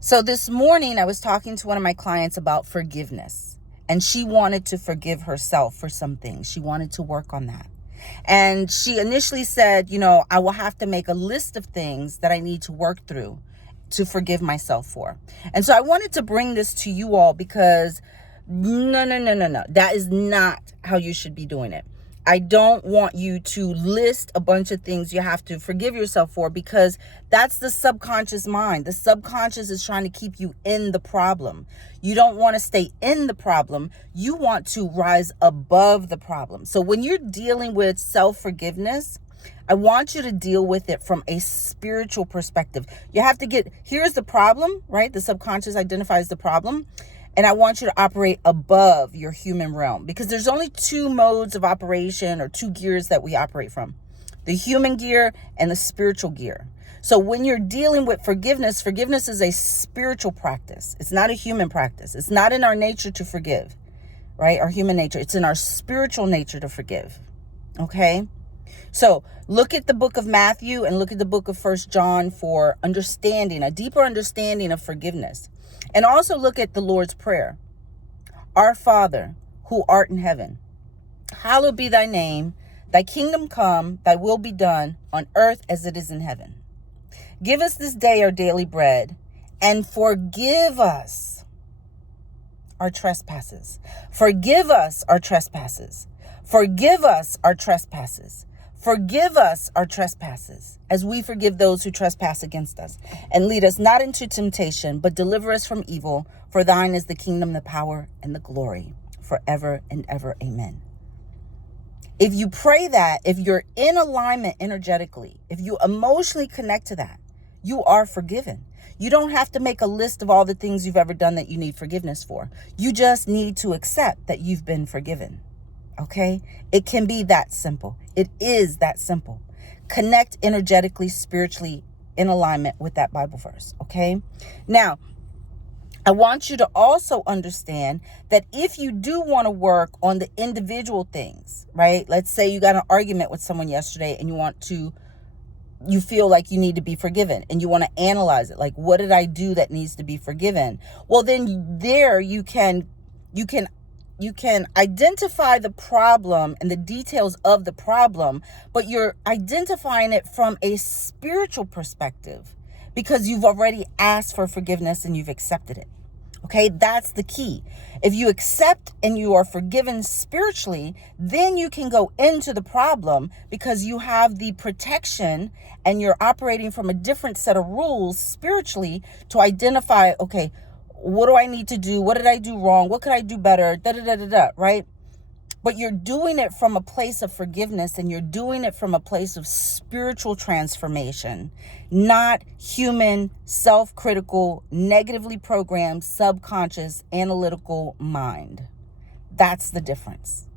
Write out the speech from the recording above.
So this morning I was talking to one of my clients about forgiveness, and she wanted to forgive herself for some things. She wanted to work on that. And she initially said, I will have to make a list of things that I need to work through to forgive myself for. And so I wanted to bring this to you all because no. That is not how you should be doing it. I don't want you to list a bunch of things you have to forgive yourself for, because that's the subconscious mind. The subconscious is trying to keep you in the problem. You don't want to stay in the problem. You want to rise above the problem. So when you're dealing with self-forgiveness, I want you to deal with it from a spiritual perspective. You have to here's the problem, right? The subconscious identifies the problem. And I want you to operate above your human realm, because there's only two modes of operation, or two gears that we operate from: the human gear and the spiritual gear. So when you're dealing with forgiveness is a spiritual practice. It's not a human practice. It's not in our nature to forgive, right? Our human nature. It's in our spiritual nature to forgive. Okay? So look at the book of Matthew and look at the book of 1 John for understanding, a deeper understanding of forgiveness. And also look at the Lord's Prayer. Our Father, who art in heaven, hallowed be thy name. Thy kingdom come, thy will be done on earth as it is in heaven. Give us this day our daily bread, and forgive us our trespasses. Forgive us our trespasses. Forgive us our trespasses. Forgive us our trespasses, as we forgive those who trespass against us. And lead us not into temptation, but deliver us from evil. For thine is the kingdom, the power, and the glory, forever and ever. Amen. If you pray that, if you're in alignment energetically, if you emotionally connect to that, you are forgiven. You don't have to make a list of all the things you've ever done that you need forgiveness for. You just need to accept that you've been forgiven. Okay? It can be that simple. It is that simple. Connect energetically, spiritually, in alignment with that Bible verse. Okay? Now, I want you to also understand that if you do want to work on the individual things, right? Let's say you got an argument with someone yesterday and you feel like you need to be forgiven, and you want to analyze it. Like, what did I do that needs to be forgiven? Well, then there you can identify the problem and the details of the problem, but you're identifying it from a spiritual perspective, because you've already asked for forgiveness and you've accepted it. Okay, that's the key. If you accept and you are forgiven spiritually, then you can go into the problem, because you have the protection and you're operating from a different set of rules spiritually to identify, okay, what do I need to do? What did I do wrong? What could I do better? Right? But you're doing it from a place of forgiveness, and you're doing it from a place of spiritual transformation, not human, self-critical, negatively programmed, subconscious, analytical mind. That's the difference.